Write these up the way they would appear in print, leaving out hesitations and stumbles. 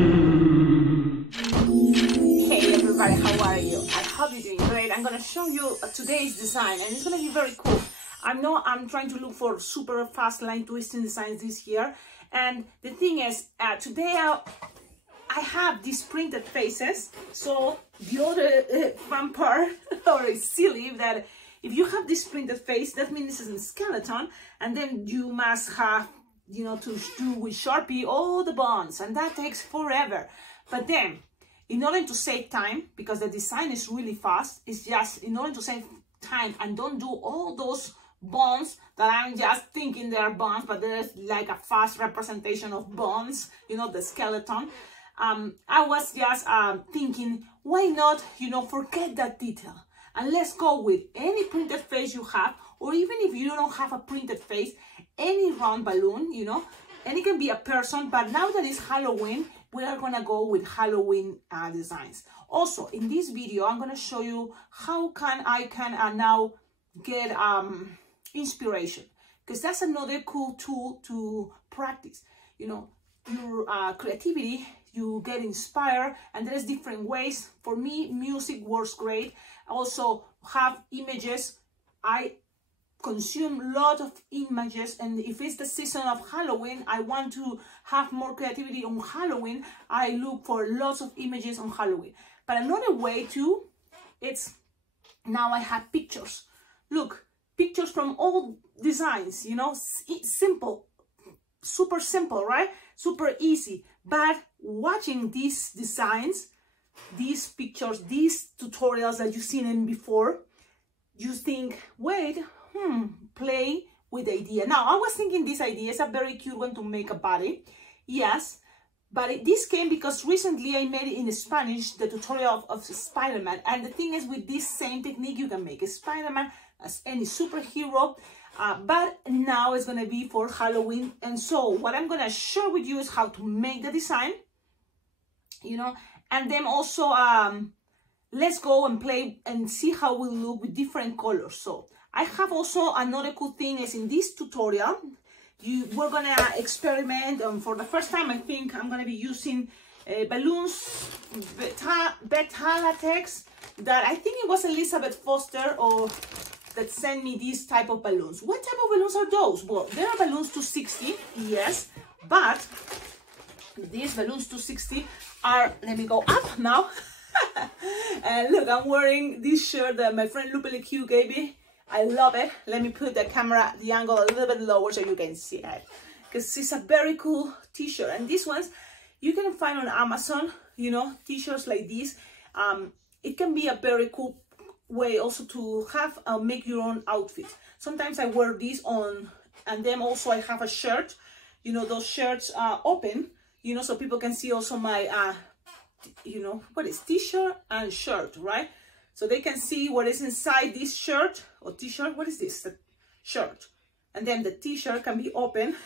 Hey everybody, how are you? I hope you're doing great. I'm gonna show you today's design and it's gonna be very cool. I know I'm trying to look for super fast line twisting designs this year, and the thing is today I have these printed faces. So the other fun part or it's silly that if you have this printed face, that means this is a skeleton, and then you must have, you know, to do with Sharpie all the bonds, and that takes forever. But then, in order to save time, because the design is really fast, it's just in order to save time and don't do all those bonds that I'm just thinking they are bonds, but there's like a fast representation of bonds, you know, the skeleton. I was just thinking, why not, you know, forget that detail and let's go with any printed face you have, or even if you don't have a printed face, any round balloon, you know, and it can be a person. But now that it's Halloween, we are gonna go with Halloween designs. Also, in this video, I'm gonna show you how I can now get inspiration, because that's another cool tool to practice, you know, your creativity. You get inspired, and there's different ways. For me, music works great. I also have images. I consume a lot of images, and if it's the season of Halloween, I want to have more creativity on Halloween, I look for lots of images on Halloween. But another way too, it's now I have pictures. Look, pictures from old designs, you know, simple, super simple, right? Super easy. But watching these designs, these pictures, these tutorials that you've seen in before, you think, wait, play with the idea. Now, I was thinking this idea is a very cute one to make a body. Yes, but this came because recently I made it in Spanish, the tutorial of Spider-Man. And the thing is, with this same technique, you can make a Spider-Man as any superhero. But now it's going to be for Halloween. And so what I'm going to share with you is how to make the design, you know, and then also let's go and play and see how we'll look with different colors. So I have also another cool thing is in this tutorial, we're going to experiment. For the first time, I think I'm going to be using balloons, beta latex, that I think it was Elizabeth Foster or that sent me these type of balloons. What type of balloons are those? Well, there are balloons 260, yes, but these balloons 260 are, let me go up now. And look, I'm wearing this shirt that my friend Lupe LQ gave me. I love it. Let me put the camera, the angle a little bit lower so you can see it, because it's a very cool t-shirt. And these ones you can find on Amazon, you know, t-shirts like this. It can be a very cool way also to have make your own outfit. Sometimes I wear this on, and then also I have a shirt, you know, those shirts open, you know, so people can see also my you know, what is t-shirt and shirt, right? So they can see what is inside this shirt or t-shirt. What is this? The shirt, and then the t-shirt can be open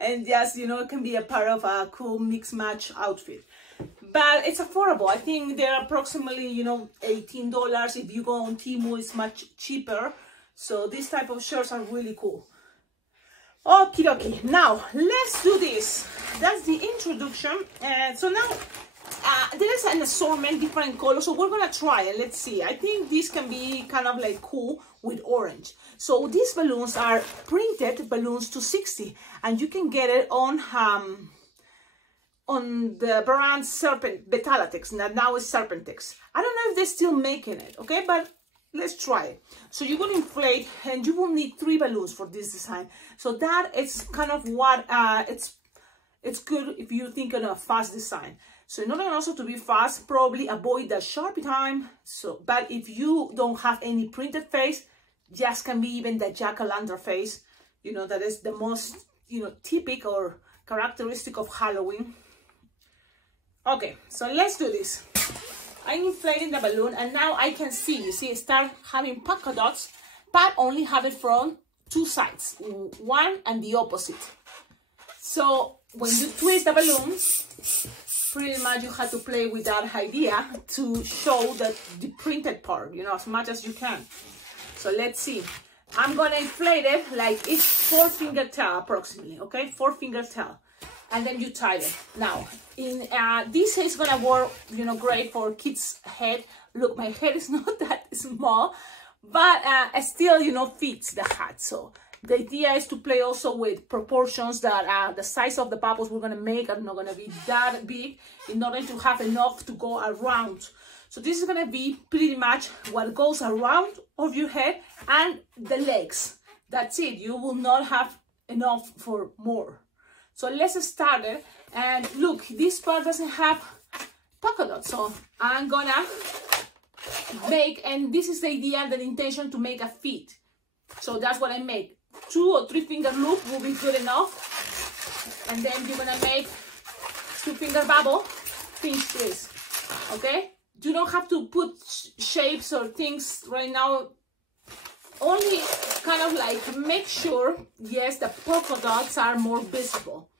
and just, you know, it can be a part of a cool mix match outfit. But it's affordable. I think they're approximately, you know, $18. If you go on Temu, it's much cheaper. So these type of shirts are really cool. Okie dokie. Now, let's do this. That's the introduction. So now, there is an assortment, different colors. So we're going to try it. Let's see. I think this can be kind of like cool with orange. So these balloons are printed balloons 260. And you can get it on the brand Beta Latex. Now it's Serpentex. I don't know if they're still making it, okay? But let's try it. So you're going to inflate, and you will need 3 balloons for this design. So that is kind of what, it's good if you're thinking of a fast design. So in order also to be fast, probably avoid the Sharpie time. So, but if you don't have any printed face, just can be even the jack-o'-lantern face. You know, that is the most, you know, typical or characteristic of Halloween. Okay, so let's do this. I'm inflating the balloon, and now I can see, you see, start having polka dots, but only have it from 2 sides, one and the opposite. So when you twist the balloon, pretty much you have to play with that idea to show the printed part, you know, as much as you can. So let's see. I'm gonna inflate it like each 4-finger tail approximately, okay? 4-finger tail. and then you tie it. Now, in this is gonna work, you know, great for kids' head. Look, my head is not that small, but it still, you know, fits the hat. So the idea is to play also with proportions that the size of the bubbles we're gonna make are not gonna be that big in order to have enough to go around. So this is gonna be pretty much what goes around of your head and the legs. That's it. You will not have enough for more. So let's start it. And look, this part doesn't have polka dots. So I'm gonna make, and this is the idea, the intention to make a feet. So that's what I make. 2 or 3 finger loop will be good enough. And then you're gonna make 2 finger bubble, pinch twist. Okay? You don't have to put shapes or things right now. Only kind of like make sure, yes, the polka dots are more visible,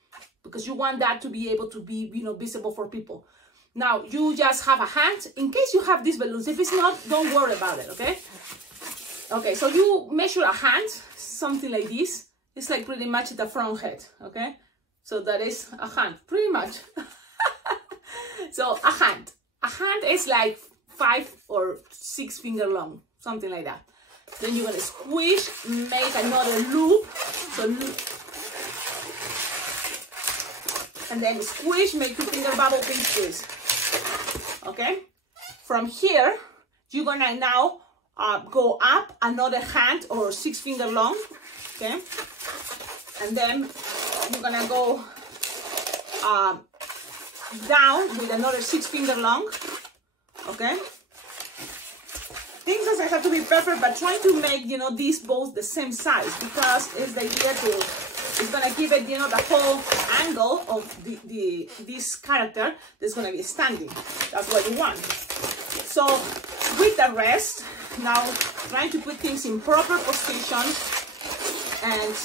because you want that to be able to be, you know, visible for people. Now, you just have a hand, in case you have these balloons. If it's not, don't worry about it, okay? Okay, so you measure a hand, something like this. It's like pretty much the front head, okay? So that is a hand, pretty much. So a hand is like 5 or 6 finger long, something like that. Then you're gonna squish, make another loop, so loop, and then squish, make 2 finger bubble, pinch twist. Okay, from here you're gonna now go up another hand or 6 finger long. Okay, and then you're gonna go down with another 6 finger long. Okay, things doesn't have to be perfect, but try to make, you know, these both the same size, because it's the idea to, it's gonna give it, you know, the whole angle of this character that's gonna be standing. That's what you want. So with the rest, now trying to put things in proper position, and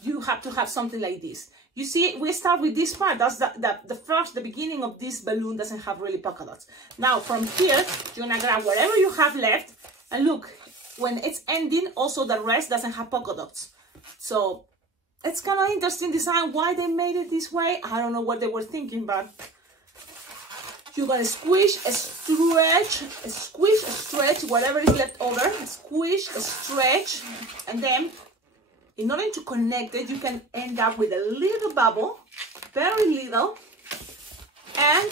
you have to have something like this. You see, we start with this part. That's the beginning of this balloon doesn't have really polka dots. Now from here, you're gonna grab whatever you have left, and look, when it's ending, also the rest doesn't have polka dots. So it's kind of interesting design. Why they made it this way, I don't know what they were thinking, but you're gonna squish, stretch, squish, stretch, whatever is left over, squish, stretch, and then in order to connect it, you can end up with a little bubble, very little, and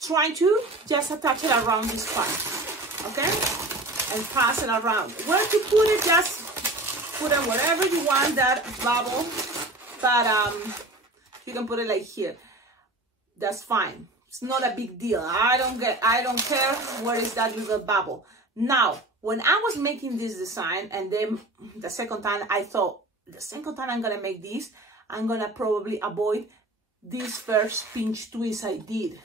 try to just attach it around this part, okay? And pass it around. Where to put it, just put it wherever you want that bubble, but you can put it like here. That's fine. It's not a big deal. I don't care where is that little bubble. Now, when I was making this design, and then the second time I thought, the second time I'm gonna make this, I'm gonna probably avoid this first pinch twist I did.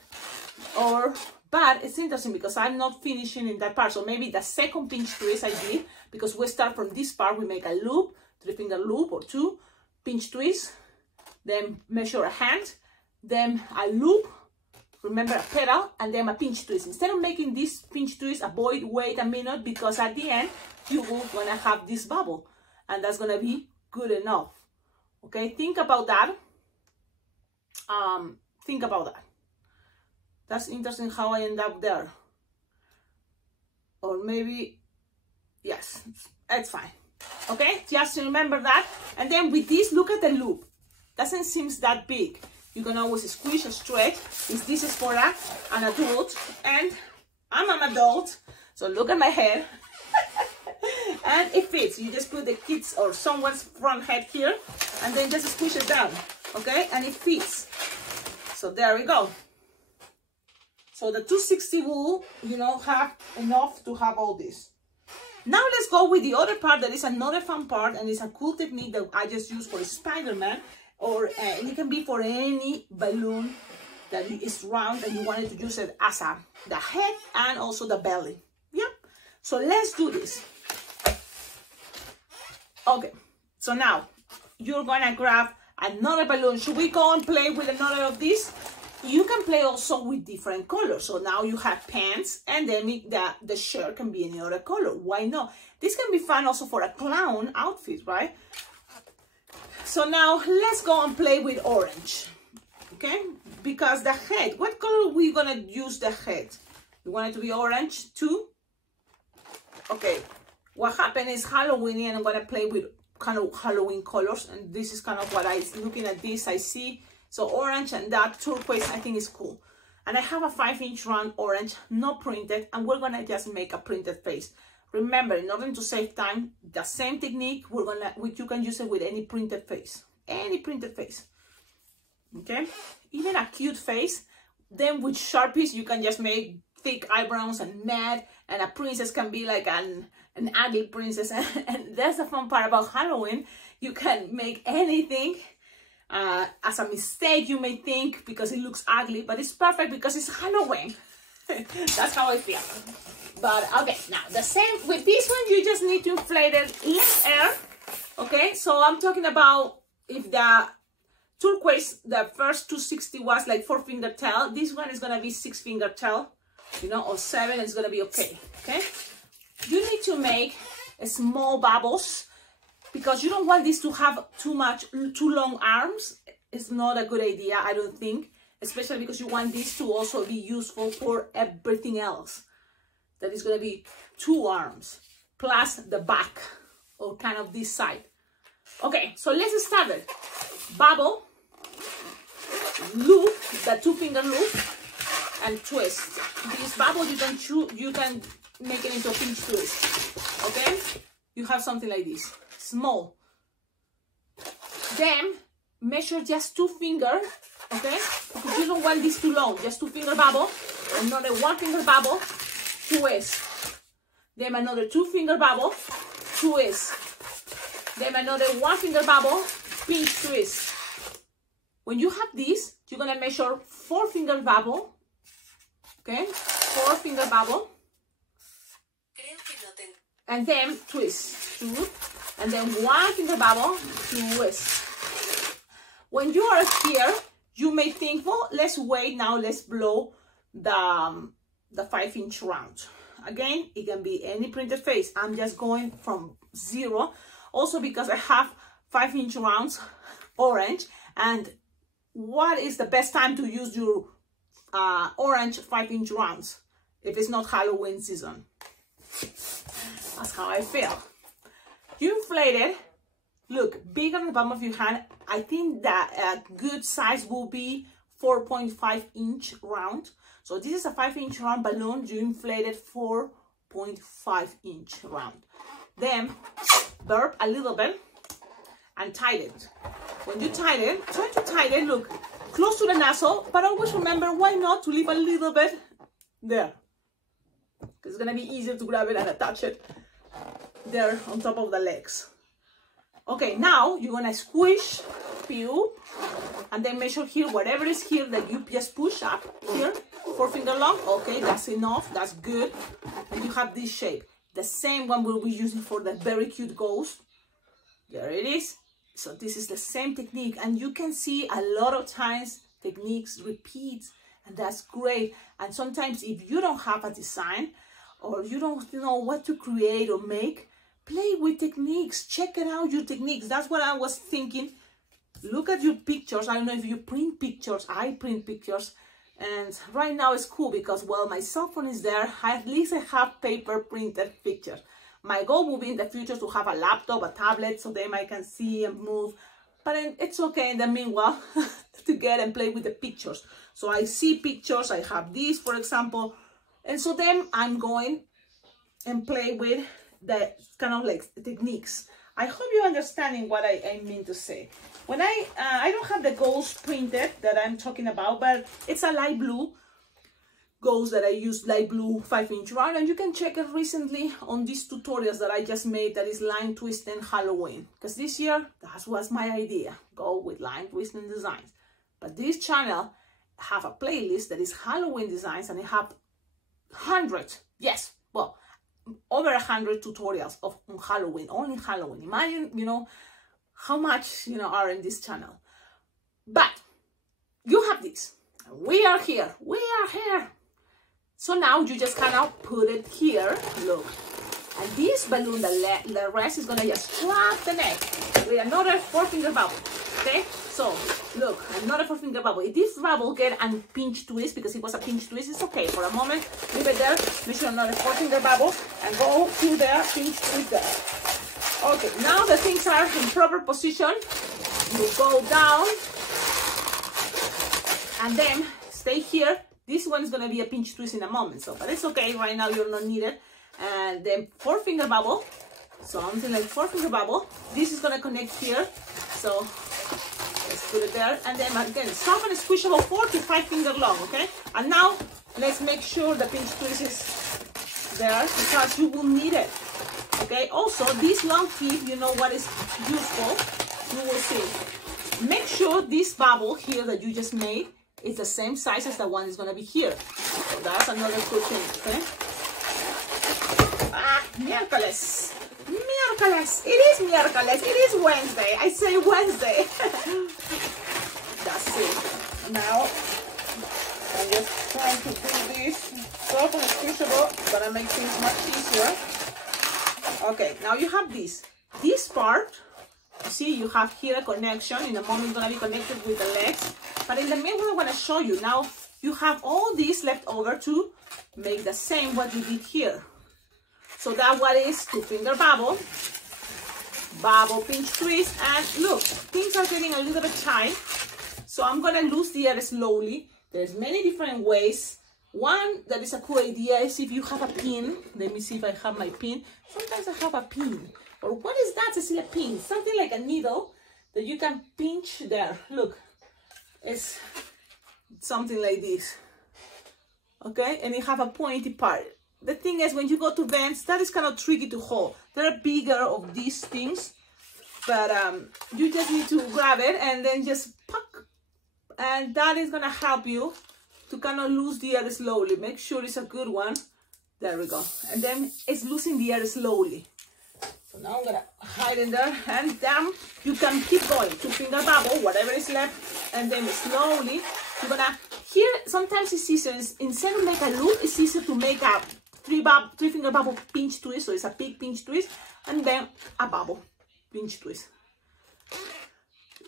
But it's interesting because I'm not finishing in that part. So maybe the second pinch twist I did, because we start from this part, we make a loop, 3 finger loop or 2, pinch twist, then measure a hand, then a loop, remember a pedal, and then a pinch twist. Instead of making this pinch twist, wait a minute, because at the end, you will gonna have this bubble, and that's gonna be good enough. Okay, think about that. Think about that. That's interesting how I end up there. Or maybe, yes, it's fine. Okay, just remember that. And then with this, look at the loop. Doesn't seem that big. You can always squish, stretch. This is for an adult, and I'm an adult, so look at my head. And it fits. You just put the kids or someone's front head here, and then just squish it down, okay? And it fits. So there we go. So the 260 will, you know, have enough to have all this. Now let's go with the other part. That is another fun part, and it's a cool technique that I just use for Spider-Man, or and it can be for any balloon that is round and you wanted to use it as the head and also the belly. Yeah. So let's do this. Okay, so now you're gonna grab another balloon. Should we go and play with another of these? You can play also with different colors. So now you have pants, and then the shirt can be any other color. Why not? This can be fun also for a clown outfit, right? So now let's go and play with orange, okay? Because the head, what color are we gonna use the head? You want it to be orange too? Okay, what happened is Halloween, and I'm gonna play with kind of Halloween colors, and this is kind of what looking at this, I see. So orange and that turquoise, I think is cool. And I have a 5-inch round orange, not printed, and we're gonna just make a printed face. Remember, in order to save time, the same technique, you can use it with any printed face, okay? Even a cute face. Then with Sharpies, you can just make thick eyebrows and mad, and a princess can be like an ugly princess. And that's the fun part about Halloween. You can make anything as a mistake, you may think, because it looks ugly, but it's perfect because it's Halloween. That's how I feel. But okay, now the same with this one, you just need to inflate it less air. Okay, so I'm talking about if the turquoise, the first 260 was like 4-finger tail, this one is gonna be 6-finger tail, you know, or 7, it's gonna be okay. Okay, you need to make small bubbles because you don't want this to have too long arms. It's not a good idea, I don't think, especially because you want this to also be useful for everything else. That is going to be 2 arms plus the back, or kind of this side. Okay, so let's start it. Bubble, loop, the 2-finger loop, and twist. This bubble you can make it into a pinch twist. Okay, you have something like this, small. Then measure just 2 fingers. Okay, because you don't want this too long. Just 2-finger bubble, another 1-finger bubble, twist. Then another 2-finger bubble, twist. Then another 1-finger bubble, pinch twist. When you have this, you're gonna measure 4-finger bubble. Okay, 4-finger bubble. And then twist, 2. And then 1-finger bubble, twist. When you are here, you may think, well, let's wait now, let's blow the 5-inch round. Again, it can be any printed face. I'm just going from 0. Also because I have 5-inch rounds, orange. And what is the best time to use your orange 5-inch rounds if it's not Halloween season? That's how I feel. You inflate it. Look, big on the bottom of your hand. I think that a good size will be 4.5-inch round. So this is a 5-inch round balloon. You inflated 4.5-inch round. Then burp a little bit and tighten it. When you tighten it, try to tighten it, look, close to the nozzle, but always remember, why not to leave a little bit there? Because it's gonna be easier to grab it and attach it there on top of the legs. Okay, now you're gonna squish, peel, and then measure here, whatever is here that you just push up here, 4-finger long. Okay, that's enough, that's good. And you have this shape. The same one we'll be using for the very cute ghost. There it is. So this is the same technique, and you can see a lot of times techniques repeat, and that's great. And sometimes if you don't have a design, or you don't know what to create or make, play with techniques, check it out, your techniques. That's what I was thinking. Look at your pictures. I don't know if you print pictures. I print pictures. And right now it's cool because, well, my cell phone is there. At least I have paper printed pictures. My goal will be in the future to have a laptop, a tablet, so then I can see and move. But it's okay in the meanwhile to get and play with the pictures. So I see pictures. I have these, for example. And so then I'm going and play with the kind of like techniques. I hope you're understanding what I mean to say. When I don't have the ghost printed that I'm talking about, but it's a light blue ghost that I use, light blue 5-inch round, and you can check it recently on these tutorials that I just made, that is line twisting Halloween. Because this year, that was my idea, go with line twisting designs. But this channel have a playlist that is Halloween designs, and I have hundreds, yes, well, over 100 tutorials of Halloween, only Halloween. Imagine, you know, how much, you know, are in this channel. But you have this. We are here. We are here. So now you just kind of put it here. Look, And this balloon, the rest is gonna just trap the neck with another 4-finger bubble. Okay, so look, another 4-finger bubble. If this bubble get a pinch twist, because it was a pinch twist, it's okay for a moment. Leave it there. Make sure another 4-finger bubble and go to there, pinch twist there. Okay, now the things are in proper position. You go down and then stay here. This one is gonna be a pinch twist in a moment, so but it's okay. Right now you're not needed. And then 4-finger bubble, something like 4-finger bubble. This is gonna connect here, so let's put it there. And then again, soft and squishable 4 to 5-finger long. Okay, and now let's make sure the pinch twist is there because you will need it. Okay, also this long tip, you know what is useful, you will see. Make sure this bubble here that you just made is the same size as the one that's gonna be here. So that's another good thing. Okay. Miércoles. Miércoles. It is miércoles. It is Wednesday. I say Wednesday. That's it. Now, I'm just trying to do this soft and squishable. Gonna make things much easier. Okay, now you have this. This part, you see, you have here a connection. In a moment, it's gonna be connected with the legs. But in the middle, I wanna show you. Now, you have all this left over to make the same what you did here. So that what is 2-finger bubble, bubble pinch twist, and look, things are getting a little bit tight. So I'm gonna lose the air slowly. There's many different ways. One that is a cool idea is if you have a pin. Let me see if I have my pin. Sometimes I have a pin. Or what is that, Cecilia? Pin? Something like a needle that you can pinch there. Look, it's something like this. Okay, and you have a pointy part. The thing is, when you go to Vans, that is kind of tricky to hold. There are bigger of these things, but you just need to grab it and then just puck, and that is gonna help you to kind of lose the air slowly. Make sure it's a good one. There we go. And then it's losing the air slowly. So now I'm gonna hide in there, and then you can keep going. 2-finger bubble, whatever is left, and then slowly you're gonna. Here, sometimes it's easier. Instead of make a loop, it's easier to make a 3-finger bubble pinch twist, so it's a big pinch twist, and then a bubble pinch twist.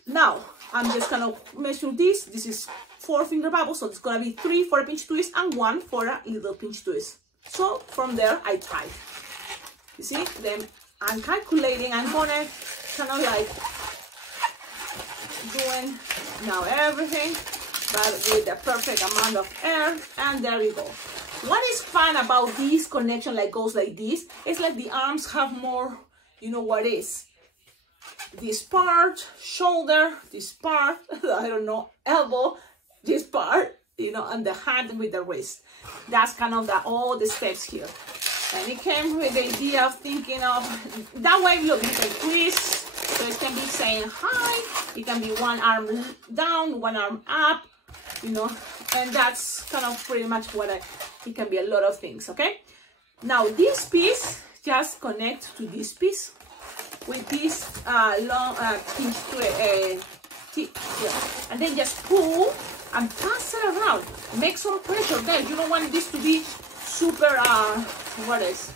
Now I'm just gonna measure this. This is 4-finger bubble, so it's gonna be 3 for a pinch twist and 1 for a little pinch twist. So from there I try. You see, then I'm calculating. I'm gonna kind of like doing now everything, but with the perfect amount of air, and there we go. What is fun about this connection, like goes like this, it's like the arms have more, you know what is. This part, shoulder, this part, I don't know, elbow, this part, you know, and the hand with the wrist. That's kind of all the steps here. And it came with the idea of thinking of, that way, look, you can twist, so it can be saying hi, it can be one arm down, one arm up, you know, and that's kind of pretty much what it can be a lot of things, okay? Now this piece just connect to this piece with this long pinch tip here, and then just pull and pass it around. Make some pressure there. You don't want this to be super what is,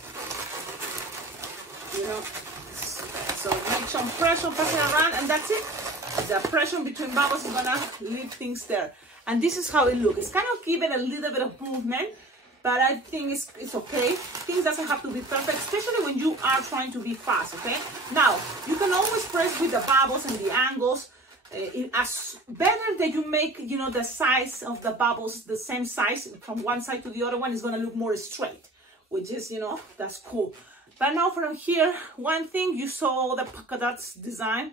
you know, so make some pressure, pass it around, and that's it. The pressure between bubbles is gonna leave things there. And this is how it looks. It's kind of giving a little bit of movement, but I think it's okay. Things doesn't have to be perfect, especially when you are trying to be fast, okay? Now, you can always press with the bubbles and the angles. As better that you make, you know, the size of the bubbles the same size from one side to the other one is going to look more straight, which is, you know, that's cool. But now from here, one thing, you saw the polka dots design.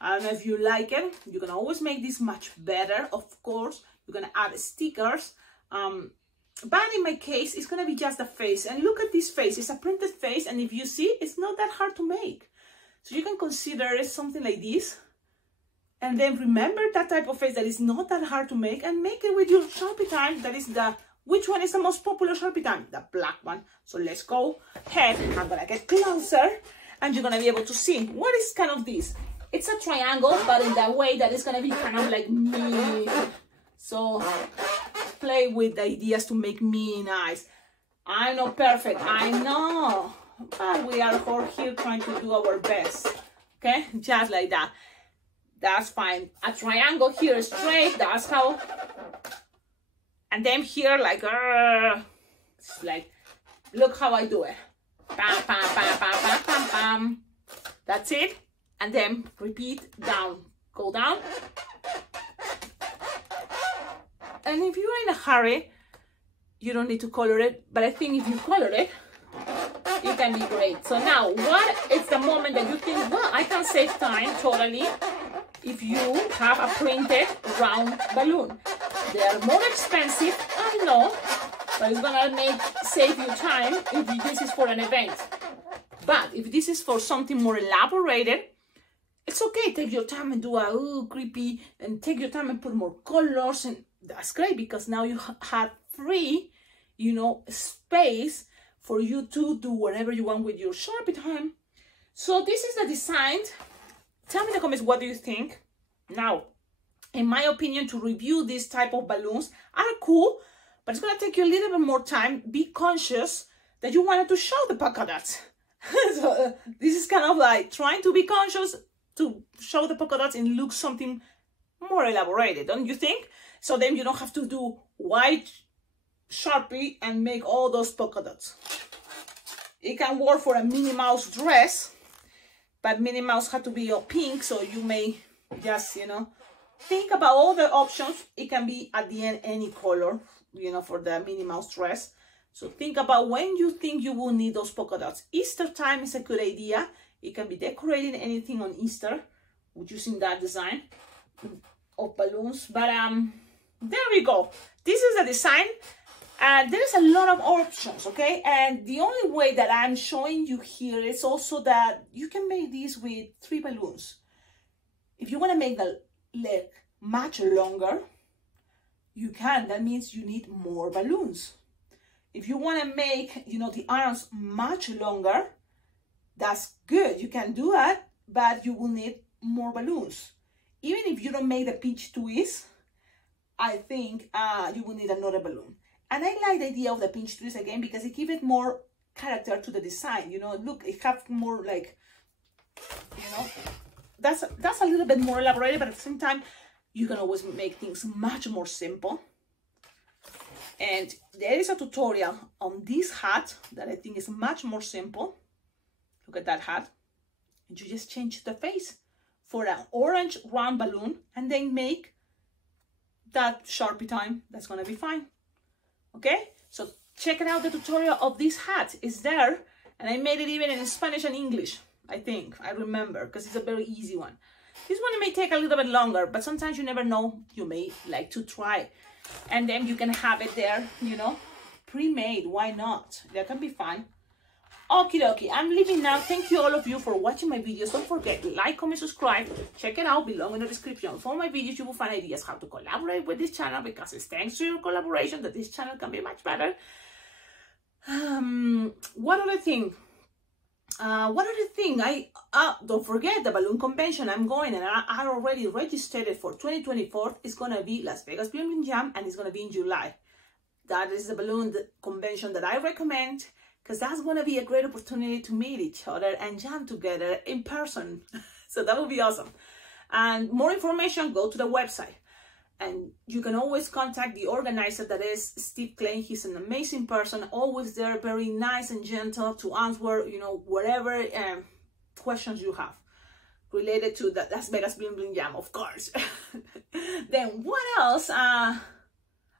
I don't know if you like it. You can always make this much better, of course. You're going to add stickers. But in my case, it's going to be just the face. And look at this face. It's a printed face. And if you see, it's not that hard to make. So you can consider it something like this. And then remember that type of face that is not that hard to make. And make it with your Sharpie time. That is the... Which one is the most popular Sharpie time? The black one. So let's go ahead. I'm going to get closer. And you're going to be able to see. What is kind of this? It's a triangle, but in that way that it's going to be kind of like me. So play with the ideas to make mean eyes. I'm not perfect, I know. but we are all here trying to do our best. Okay, just like that. That's fine. A triangle here straight, that's how. And then here, like, it's like, look how I do it. Bam, bam, bam, bam, bam, bam, bam. That's it. And then repeat down. Go down. And if you're in a hurry, you don't need to color it. But I think if you color it, it can be great. So now, what is the moment that you think, well, I can save time totally if you have a printed round balloon. They are more expensive, I know, but it's gonna save you time if this is for an event. But if this is for something more elaborated, it's okay. Take your time and do a creepy, and take your time and put more colors, and that's great because now you have free, you know, space for you to do whatever you want with your Sharpie time. So this is the design. Tell me in the comments, what do you think? Now, in my opinion, to review this type of balloons are cool, but it's gonna take you a little bit more time. Be conscious that you wanted to show the polka dots. So this is kind of like trying to be conscious to show the polka dots and look something more elaborated, don't you think? So then you don't have to do white Sharpie and make all those polka dots. It can work for a Minnie Mouse dress, but Minnie Mouse had to be pink, so you may just, you know, think about all the options. It can be at the end any color, you know, for the Minnie Mouse dress. So think about when you think you will need those polka dots. Easter time is a good idea. It can be decorating anything on Easter using that design of balloons. But there we go. This is the design. There's a lot of options, okay? And the only way that I'm showing you here is also that you can make these with 3 balloons. If you want to make the leg much longer, you can. That means you need more balloons. If you want to make, you know, the arms much longer, that's good. You can do that, but you will need more balloons. Even if you don't make the pinch twist, I think you will need another balloon. And I like the idea of the pinch twist again because it gives it more character to the design. You know, look, it has more like, you know, that's a little bit more elaborated, but at the same time, you can always make things much more simple. And there is a tutorial on this hat that I think is much more simple. Look at that hat. And you just change the face for an orange round balloon and then make that Sharpie time. That's gonna be fine. Okay, so check it out. The tutorial of this hat is there, and I made it even in Spanish and English. I think I remember because it's a very easy one. This one may take a little bit longer, but sometimes you never know. You may like to try, and then you can have it there, you know, pre-made. Why not? That can be fun. Okie dokie, I'm leaving now. Thank you all of you for watching my videos. Don't forget, like, comment, subscribe. Check it out below in the description. For my videos, you will find ideas how to collaborate with this channel, because it's thanks to your collaboration that this channel can be much better. What other thing? Don't forget the balloon convention. I'm going, and I already registered it for 2024. It's gonna be Las Vegas Blooming Jam, and it's gonna be in July. That is the balloon convention that I recommend, because that's going to be a great opportunity to meet each other and jam together in person. So that will be awesome. And more information, go to the website. And you can always contact the organizer, that is Steve Klein. He's an amazing person, always there, very nice and gentle to answer, you know, whatever questions you have related to the Las Vegas Bling Bling Jam, of course. Then what else?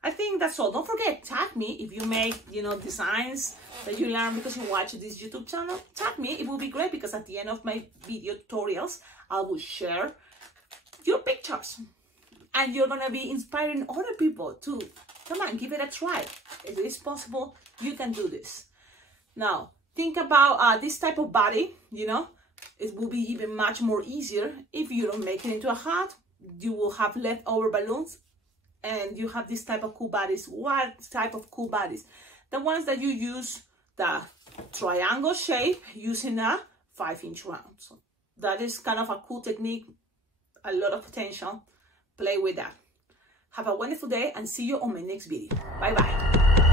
I think that's all. Don't forget, tag me if you make, you know, designs that you learn because you watch this YouTube channel. Tag me. It will be great, because at the end of my video tutorials, I will share your pictures. And you're going to be inspiring other people to, come on, give it a try. It is possible. You can do this. Now, think about this type of body, you know. It will be even much more easier if you don't make it into a hat. You will have leftover balloons. And you have this type of cool bodies. What type of cool bodies? The ones that you use the triangle shape using a 5-inch round. So that is kind of a cool technique, a lot of potential. Play with that. Have a wonderful day and see you on my next video. Bye bye.